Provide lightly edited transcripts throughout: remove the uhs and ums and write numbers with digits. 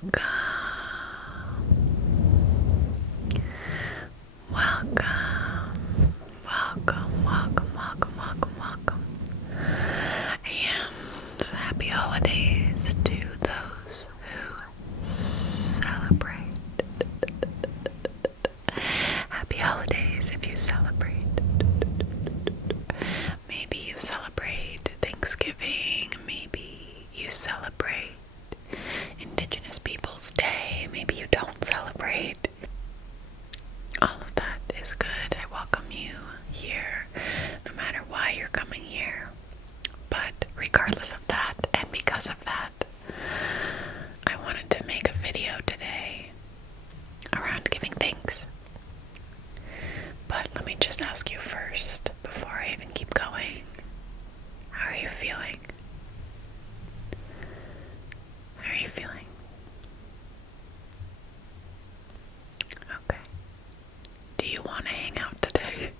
Welcome. Welcome. Welcome, welcome, welcome, welcome, welcome. And happy holidays to those who celebrate. Happy holidays if you celebrate. Maybe you celebrate Thanksgiving. Maybe you celebrate Indigenous People's Day. Maybe you don't celebrate. All of that is good. I welcome you here, no matter why you're coming here. But regardless of that, and because of that, I wanted to make a video today around giving thanks. But let me just ask you first, before I even keep going, how are you feeling? How are you feeling? Okay. Do you want to hang out today?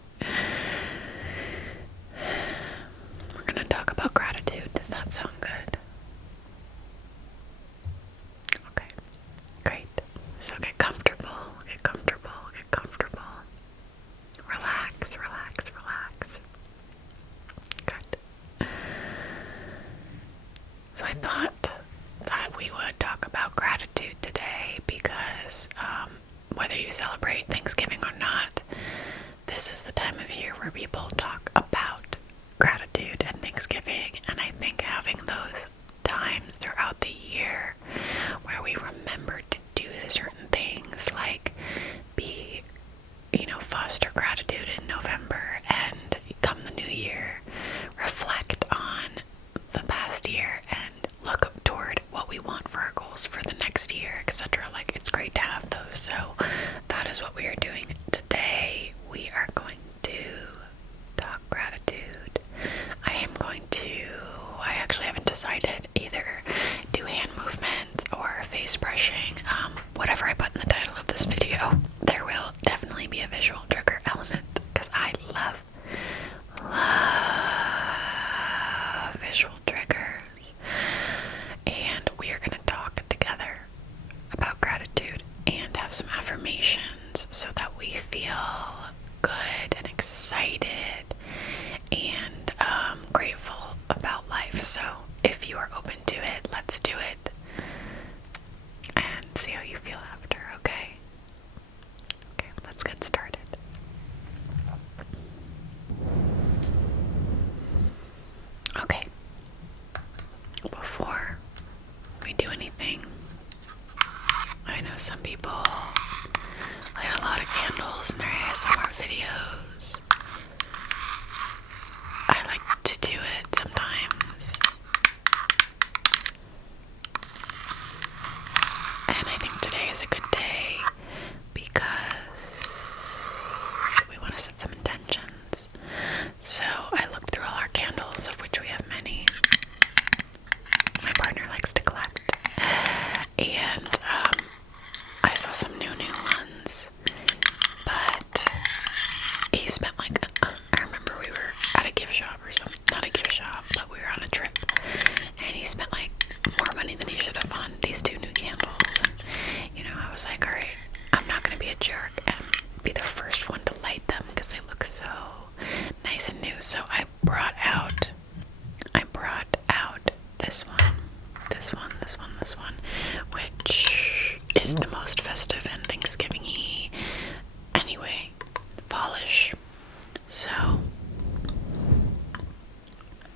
We're going to talk about gratitude. Does that sound good? Okay. Great. So get comfortable. Get comfortable. Get comfortable. Relax, relax, relax. Good. So I thought that we would talk about gratitude today because whether you celebrate Thanksgiving or not, this is the time of year where people talk about gratitude and Thanksgiving, and I think having those times throughout the year where we remember to do certain things like foster gratitude in November, and come the new year, reflect on the past year and look toward what we want for our goals for the next year, etc. Like, it's great to have those. So that is what we are doing today. We are going to talk gratitude. I actually haven't decided, either do hand movements or face brushing. Whatever I put in the title of this video, there will definitely be a visual trigger element because I love visual triggers. And we are going to talk together about gratitude and have some affirmations so that we feel good and excited and grateful about life. So if you are open to it, let's do it and see how you feel after. Okay, let's get started. Okay, before we do anything, I know some people light a lot of candles in their ASMR videos. I like to do it sometimes. And I think today is a good day because we want to set some intentions. So I looked through all our candles, of which we have many. My partner likes to collect. And I saw some new ones. But he spent I remember we were at a gift shop or something. Not a gift shop, but we were on a trip. And he spent more money than he should have on these two new candles. And, I was like, alright, I'm not going to be a jerk and be the first one to light them because they look so nice and new. So I brought out this one, which is the most festive and Thanksgiving-y anyway, fallish. So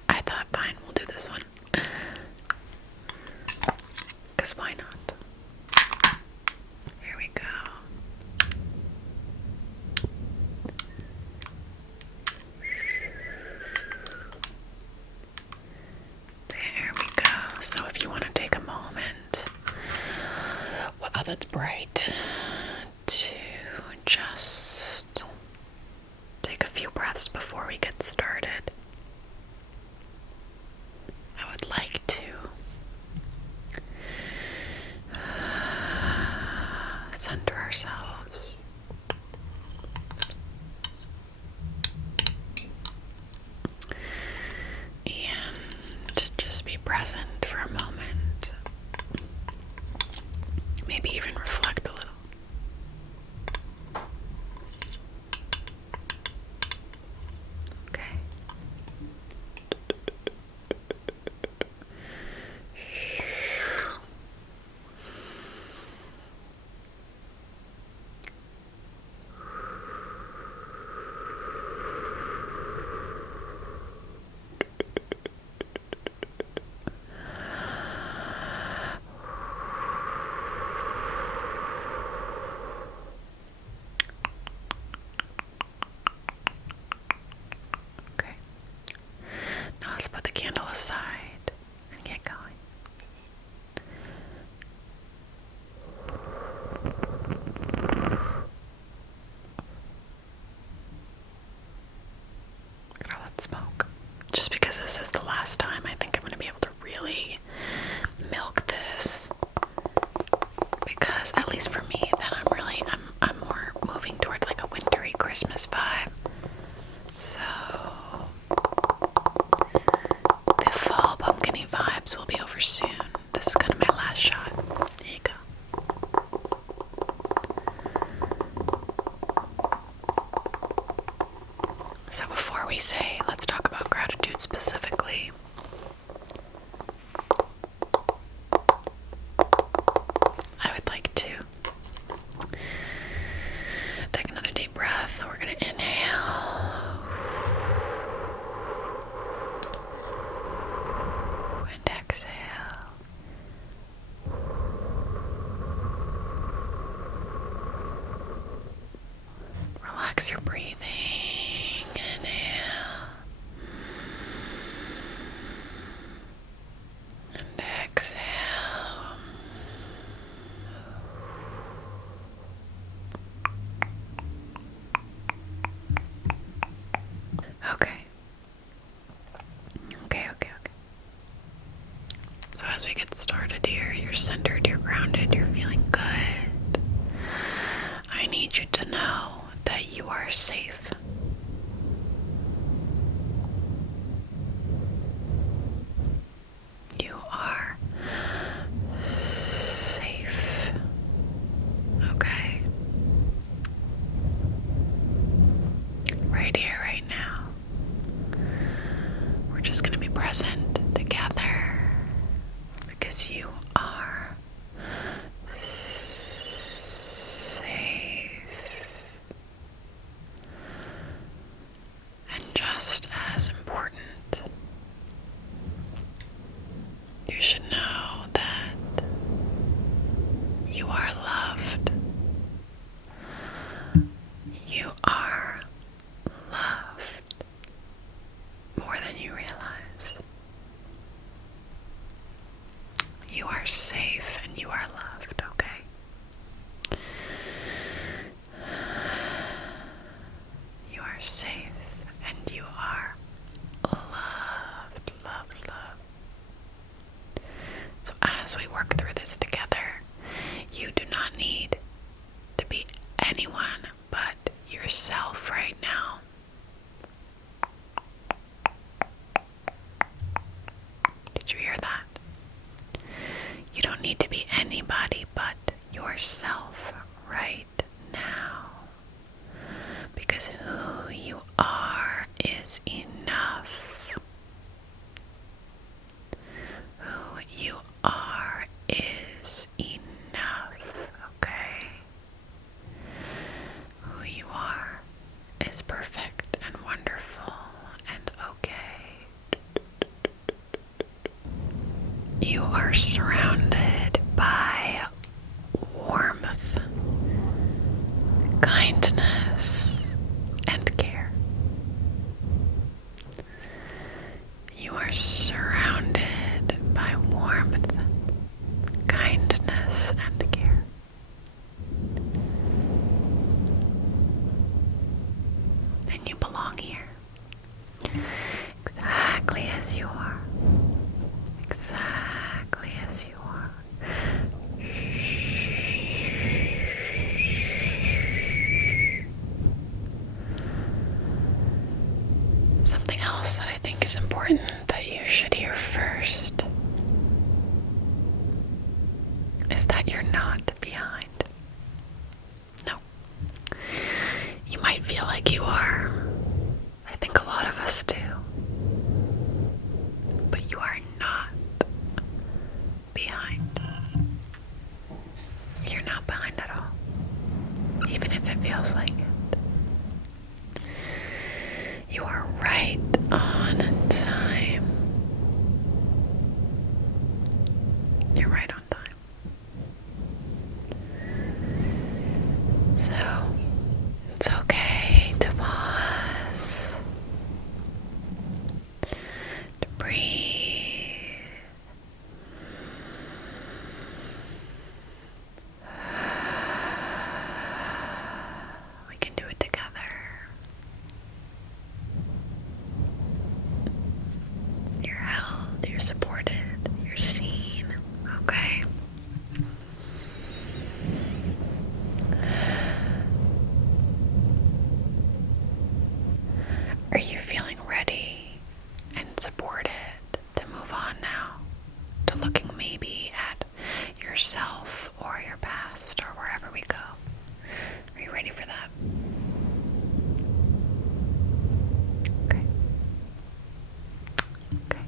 I thought, fine, we'll do this one. Because why not? Here we go. There we go. So if you want to take a moment, that's bright, to just take a few breaths before we get started. I would like to center ourselves. And just be present for a moment. maybe even reflect a little. Okay. Okay. Now let's put the candle aside and get going. Look at all that smoke. Just because this is the last time, I think I'm going to be able to really milk this. Because at least for me, then I'm more moving toward like a wintry Christmas vibe. So the fall pumpkin-y vibes will be over soon. This is kind of my last shot. There you go. So before we say, let's talk about gratitude specifically, I would like to take another deep breath. We're going to inhale and exhale. Relax your breathing. Inhale and exhale. Okay. So as we get started here, you're centered, you're grounded, you're feeling good. I need you to know that you are safe. You are safe. Okay? Right here, right now. We're just going to be present together because you are safe. And just as important, you should know that you are loved. You are loved more than you realize. You are safe and you are loved, okay? You are safe and you are loved. So as we work through this together, you do not need to be anyone but yourself right now. Did you hear that? You don't need to be anybody but yourself right now. Because who you are is enough. Who you are is enough, okay? Who you are is perfect and wonderful and okay. You are surrounded by warmth, kindness, and care. You are surrounded by warmth, kindness, and care. And you belong here. Exactly as you are. Exactly as you are. Something else that I think is important that you should hear first is is that you're not behind. No. You might feel like you are. I think a lot of us do. But you are not behind. You're not behind at all. Even if it feels like it. You are right on time. You're right on time. So, it's okay to pause, to breathe. We can do it together. You're held, you're supported, you're seen, okay? Are you feeling ready and supported to move on now? To looking maybe at yourself or your past or wherever we go? Are you ready for that? Okay. Okay.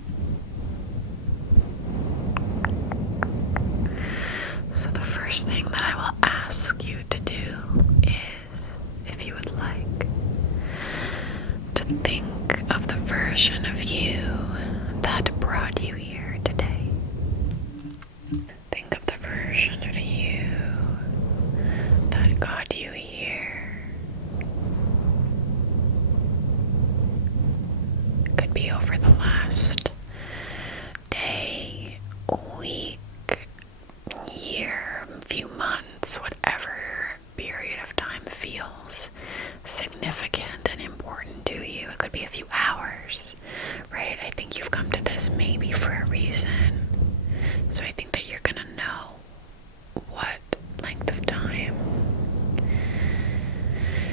So the first thing that I will ask you to do is, if you would like, to think of the version of you that brought you here today. Think of the version of you that got you here. It could be over the last day, week, year, few months, whatever period of time feels significant and important to you. It could be a few hours, right? I think you've come to this maybe for a reason. So I think that you're gonna know what length of time.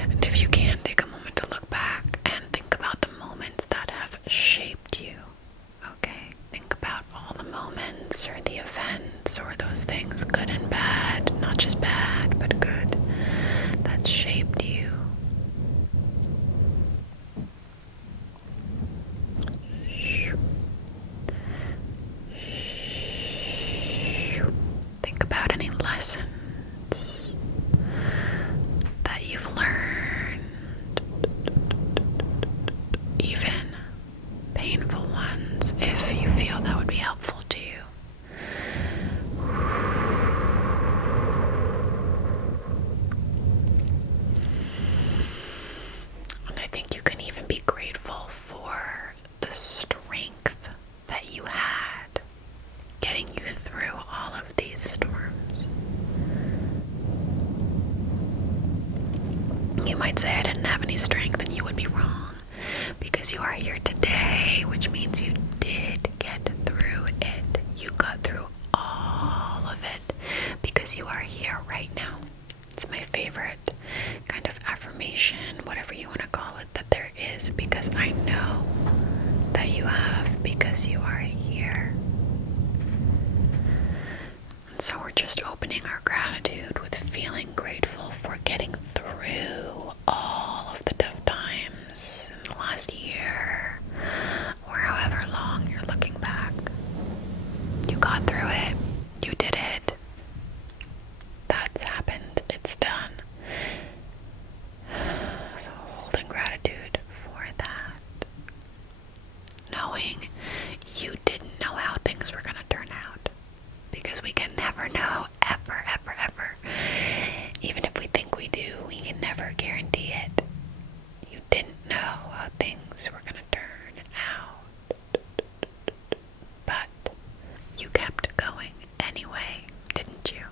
And if you can, take a moment to look back and think about the moments that have shaped you. Okay? Think about all the moments or the events or those things, good and bad, not just bad, but good, that shaped you. Think about any lessons that you've learned, even painful ones, if you feel that would be helpful to you. And I think you can even be grateful for the strength that you had getting you through all of these storms. You might say I didn't have any strength, and you would be wrong, because you are here today, which means you did get through it. You got through all of it because you are here right now. It's my favorite kind of affirmation, whatever you want to call it, that there is, because I know that you have, because you are here. And so we're just opening our gratitude with feeling grateful for getting through all of the tough times in the last year, or however long you're looking back. You got through it. You did it. That's happened. It's done. So holding gratitude for that. Knowing you didn't know how things were going to turn out. Because we can never know, ever, ever, ever. Even if we think we do, we can never guarantee it. You didn't know how things were going to turn out. But you kept going anyway, didn't you?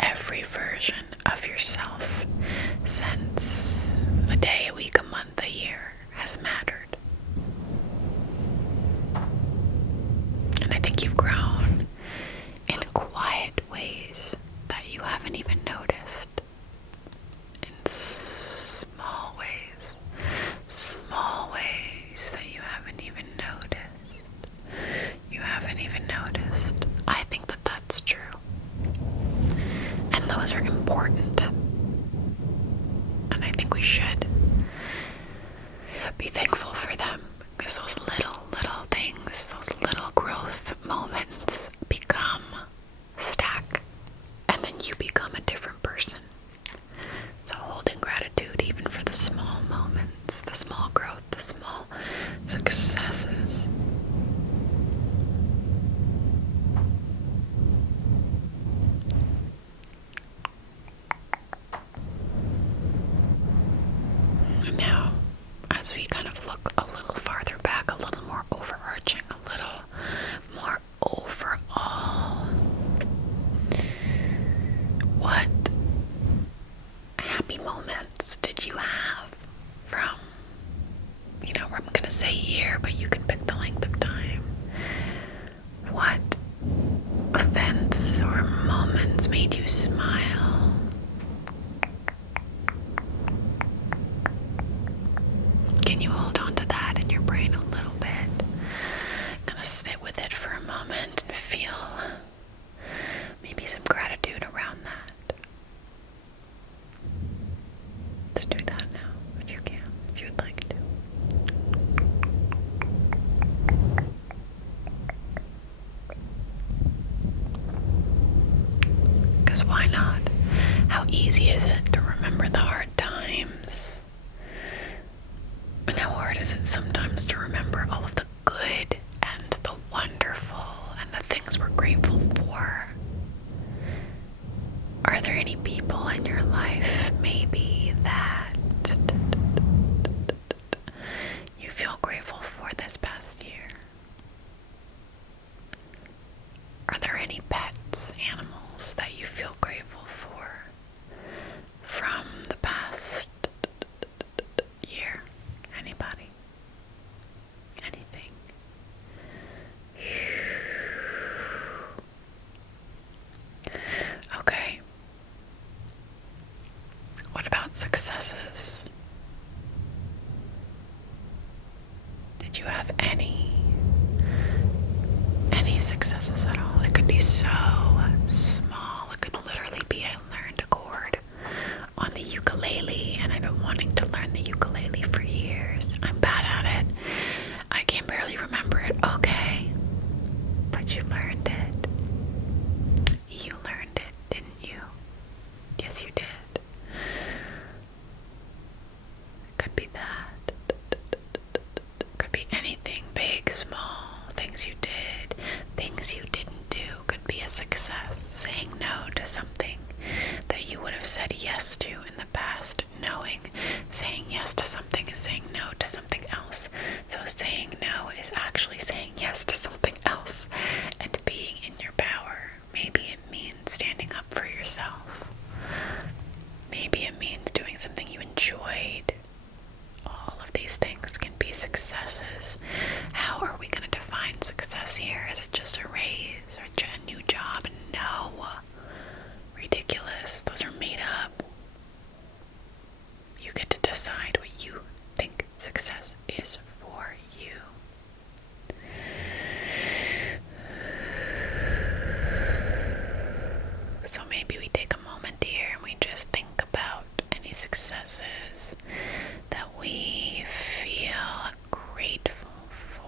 Every version of yourself since a day, a week, a month, a year has mattered. And I think you've grown in quiet ways that you haven't even noticed. In small ways Be thankful for them, because those little things, those little growth moments become stack, and then you become a different person. So hold in gratitude even for the small moments, the small growth, the small successes. And now, as we kind of look a little farther back, a little more overarching, a little more overall, what happy moments did you have from, I'm going to say year, but you can pick the length of time. What events or moments made you smile? Can you hold on to that in your brain a little bit? I'm going to sit with it for a moment and feel maybe some gratitude around that. Let's do that now, if you can, if you would like to. Because why not? How easy is it to remember the hard times? And how hard is it sometimes to remember all of the good and the wonderful and the things we're grateful for? Are there any people in your life maybe that you feel grateful for this past year? Are there any pets, animals that you feel grateful for from the past year? Anybody? Anything? Okay. What about successes? Did you have any successes at all? It could be so small. It could literally be I learned a chord on the ukulele, and I've been wanting to learn the ukulele for years. I'm bad at it. I can barely remember it. Okay. But you learned it. You learned it, didn't you? Yes, you did. It could be that. It could be anything, big, small, things you did, things you didn't do. Could be a success. Saying no to something that you would have said yes to in the past, knowing saying yes to something is saying no to something else. So saying no is actually saying yes to something else and being in your power. Maybe it means standing up for yourself. Maybe it means doing something you enjoyed. All of these things can be successes. How are we going to define success here? Is it just a raise or a new job? No. Ridiculous. Those are made up. You get to decide what you think success is for you. So maybe we take a moment here and we just think about any successes that we feel grateful for.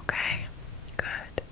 Okay, good.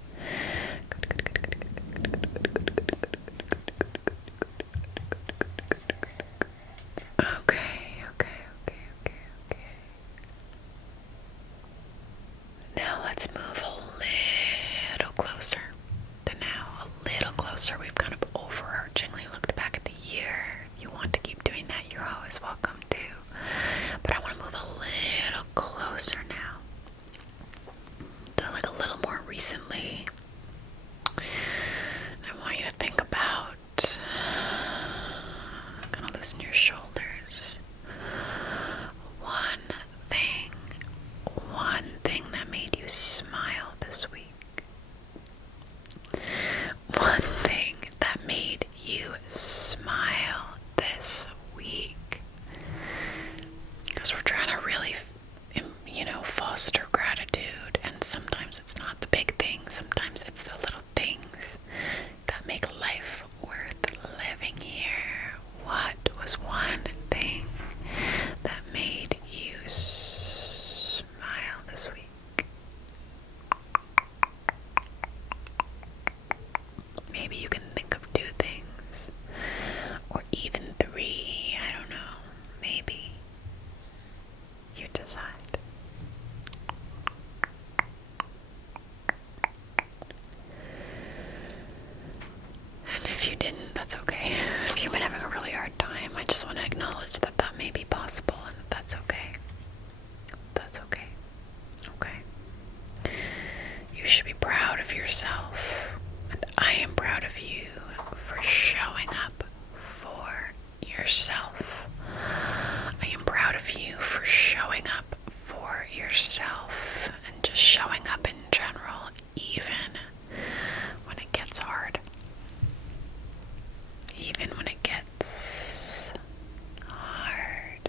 maybe you can think of 2 things. Or even 3, I don't know. Maybe. You decide. And if you didn't, that's okay. If you've been having a really hard time, I just want to acknowledge that that may be possible and that's okay. That's okay. Okay? You should be proud of yourself. And I am proud of you for showing up for yourself. I am proud of you for showing up for yourself and just showing up in general, even when it gets hard. Even when it gets hard.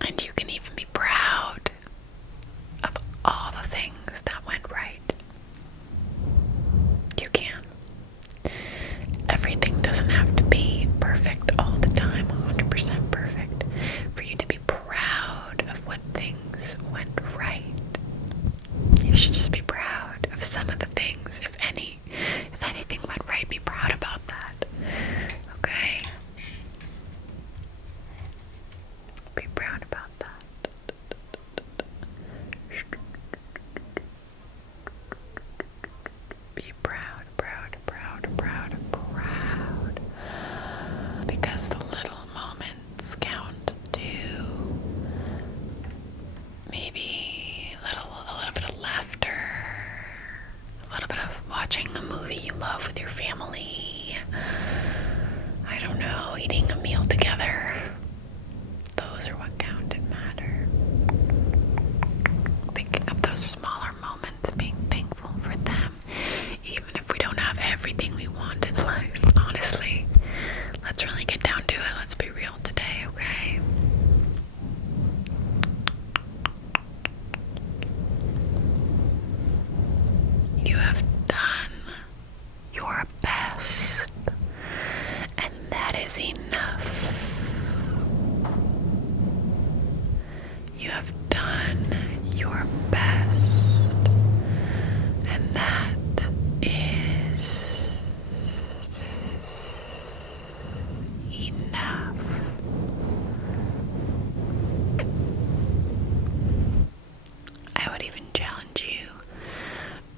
And you can even be proud of all the things that went right. You can. Everything doesn't have to be perfect all the time, 100% perfect, for you to be proud of what things went right. You should just be proud of some of the things, if anything went right, be proud about that. Okay? Be proud about that. Be proud. Because the little moments count too. Maybe a little bit of laughter, a little bit of watching a movie you love with your family. I don't know, eating a meal together. Those are what count and matter. Thinking of those smaller moments, being thankful for them, even if we don't have everything we want in life. Honestly, let's really get down to it. Let's be real today, okay? You have done your best, and that is enough. You have done your best, and that is enough. I would even challenge you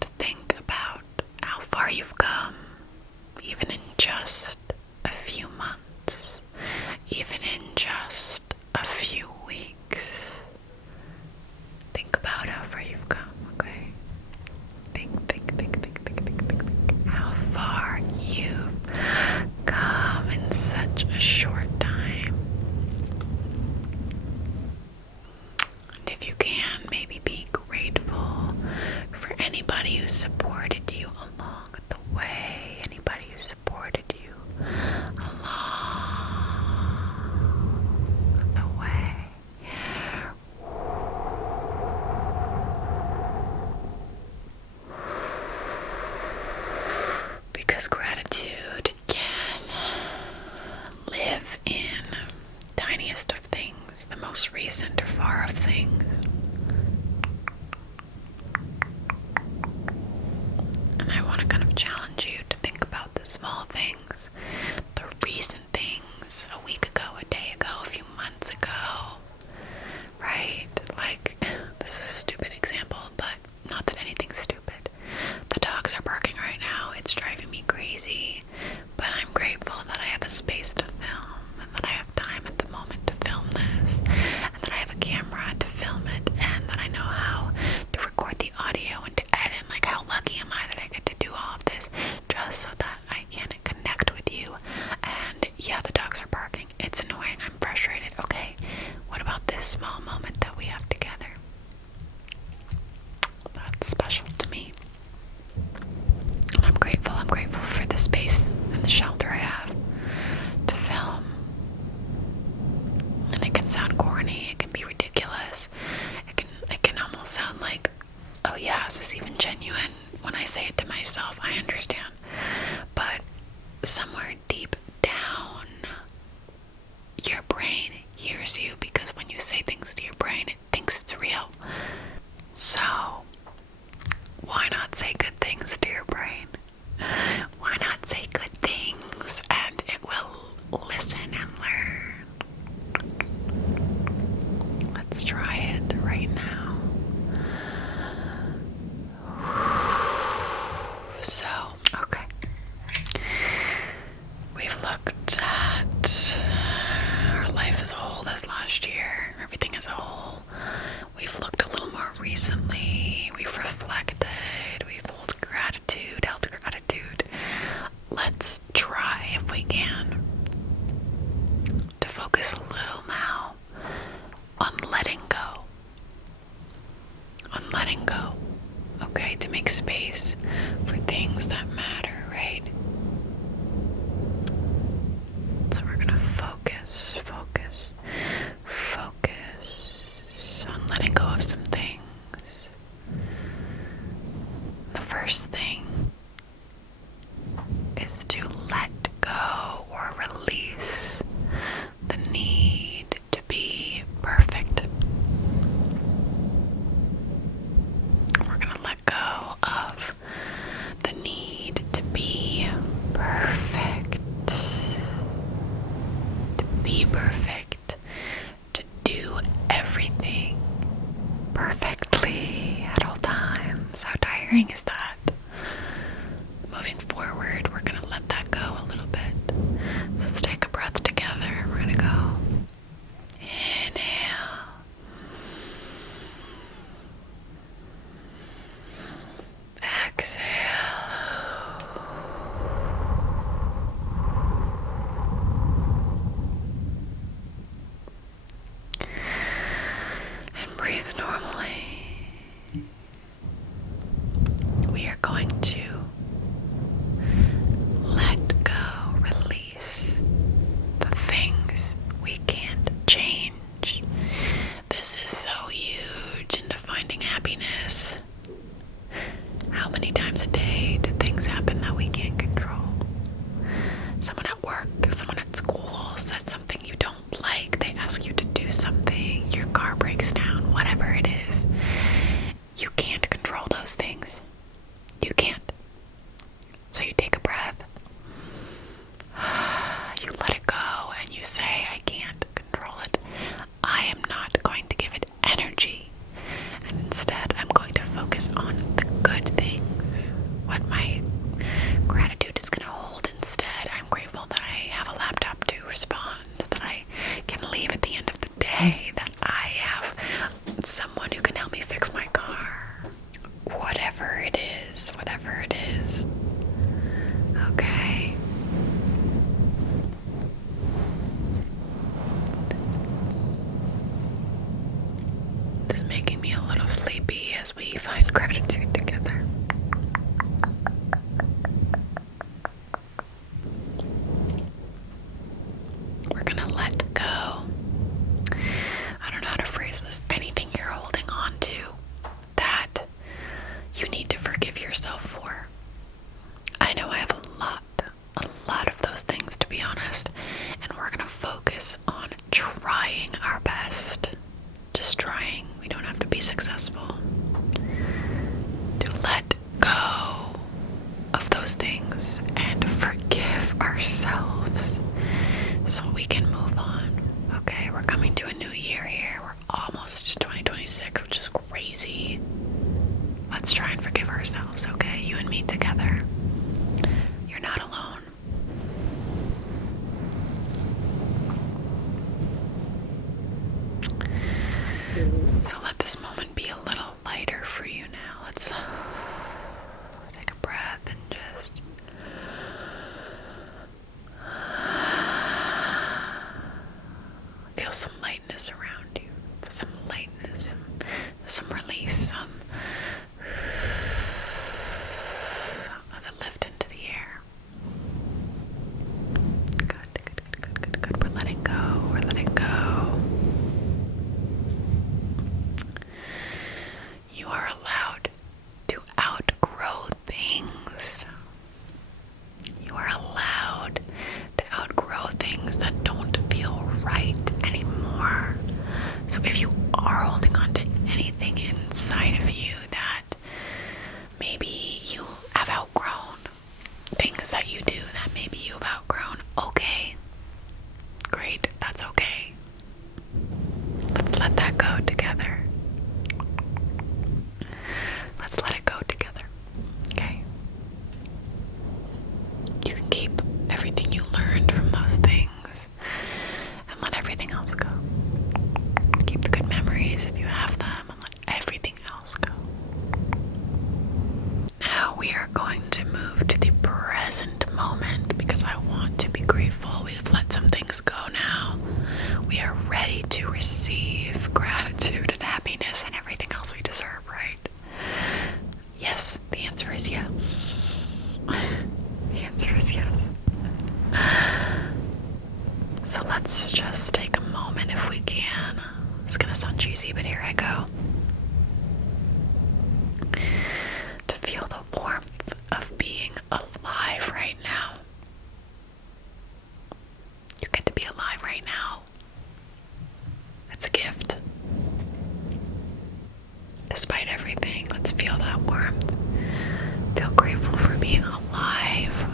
to think about how far you've come, even in just a few months, even in just a few weeks. Think about how far you've come, okay? Think. How far you've come in such a short time. And if you can, maybe be grateful for anybody who supported you along the way. Anybody who supported you along the way. Because gratitude can live in tiniest of things, the most recent or far of things. And I want to kind of challenge you to think about the small things, the recent things, a week ago, a day ago, a few months ago, right? Like, this is a stupid example, but not that anything's stupid. The dogs are barking right now. It's driving me crazy, but I'm grateful that I have a space to film, and that I have time at the moment to film this, and that I have a camera to film it, and that I know how to record the audio and to edit. Like, how lucky am I that I get to do all of this just so that I can connect with you? And yeah, the dogs are barking. It's annoying. I'm frustrated. Okay, what about this small moment that we have together? That's special to me. And I'm grateful for the space and the shelter I have to film. And it can sound corny, it can be ridiculous, it can almost sound like, oh yeah, is this even genuine? When I say it to myself, I understand. But somewhere deep down, your brain hears you, because when you say things to your brain, it thinks it's real. So why not say good things okay, to make space for things that matter, right? So we're gonna focus on letting go of some things. The first thing is to let go or release the need to be perfect. We're gonna let go of the need to be perfect. To be perfect. To do everything perfectly at all times. How tiring is that? Moving forward, we're gonna let that go a little bit. So let's take a breath together. We're gonna go. Inhale. Exhale. And breathe normally. We are going to let go, release the things we can't change. This is so huge into finding happiness. How many times a day do things happen that we can't control? Someone at work, someone at school says something you don't like. They ask you to do something. Your car breaks down, whatever it is. You can't control those things. You can't. So you take a breath. You let it go and you say, I can't control it. I am not going to give it energy. And instead, I'm going to focus on the good things. What my gratitude is going to hold instead. I'm grateful that I have a laptop to respond, that I can leave at the end of the day, that I have someone who can help me fix my car. Whatever it is. Okay. This is making me a little sleepy as we find gratitude together. We're gonna let go. I don't know how to phrase this. Anything you're holding on to that you need to forgive yourself for. I know I have a lot of those things, to be honest, and we're gonna focus on trying our best. Just trying. We don't have to be successful. To let go of those things and forgive ourselves so we can move on. Okay, we're coming to a new year here. We're almost to 2026, which is crazy. Let's try and forgive ourselves, okay? You and me together. You're not alone. So let this moment be a little lighter for you now. Let's take a breath and just feel some lightness around you. Feel some lightness, some release, some of it lift into the air. Good. We're letting go. You are allowed to outgrow things. You are allowed to outgrow things that don't feel right anymore. So if you are holding on to anything inside of you that maybe you have outgrown, things that you do that maybe you've outgrown, okay, great, that's okay. Let's let that go together. Let's let it go together, okay? You can keep everything you learned from those things and let everything else go. Keep the good memories if you have them and let everything else go. Now we are going to move to the present moment because I want to be grateful. We've let some things go now. We are ready to receive gratitude and happiness and everything else we deserve, right? is yes. The answer is yes. So let's just take a moment if we can. It's gonna sound cheesy, but here I go. To feel the warmth of being alive right now. You get to be alive right now. It's a gift. Despite everything, let's feel that warmth. Feel grateful for being alive.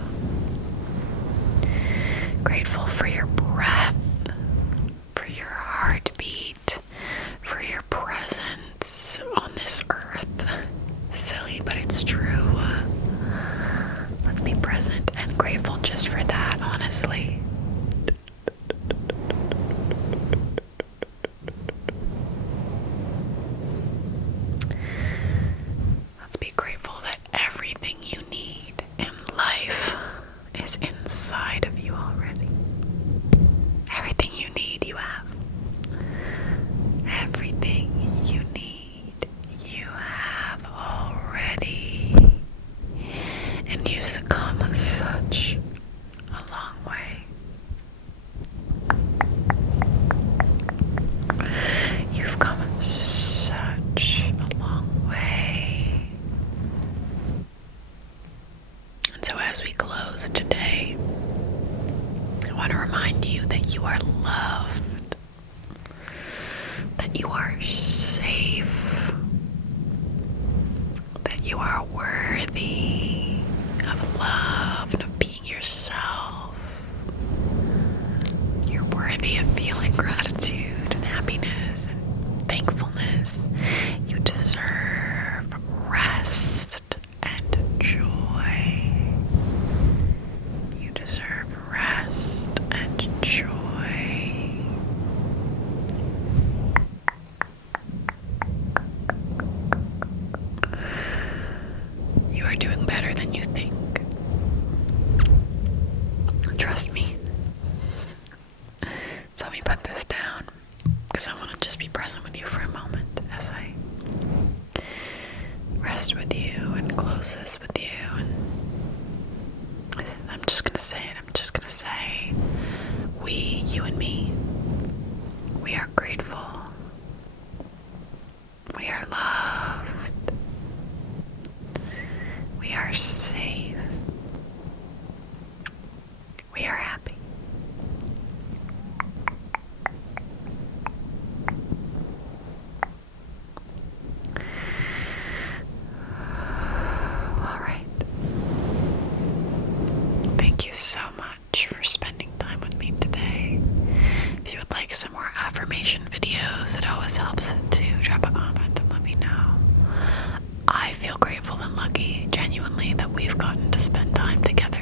Grateful for your breath, for your heartbeat, for your presence on this earth. Silly, but it's true. Let's be present and grateful just for that, honestly. Let's be grateful that everything you need in life is inside of you already. Everything you need, you have. Everything you need, you have already. And you've come such a long way. You've come such a long way. And so as we close today, I want to remind you that you are loved, that you are safe, that you are worthy of love and of being yourself. You're worthy of feeling gratitude and happiness and thankfulness. You deserve rest and joy. You deserve rest and joy. You are doing better than you think. Trust me. So let me put this down, because I want to just be present with you for a moment as I rest with you and close this with you. And I'm just going to say it. I'm just going to say, we, you and me, we are grateful. We are loved. We are safe. We are happy. All right. Thank you so much for spending time with me today. If you would like some more affirmation videos, it always helps to drop a comment and let me know. I feel grateful and lucky, genuinely, that we've gotten to spend time together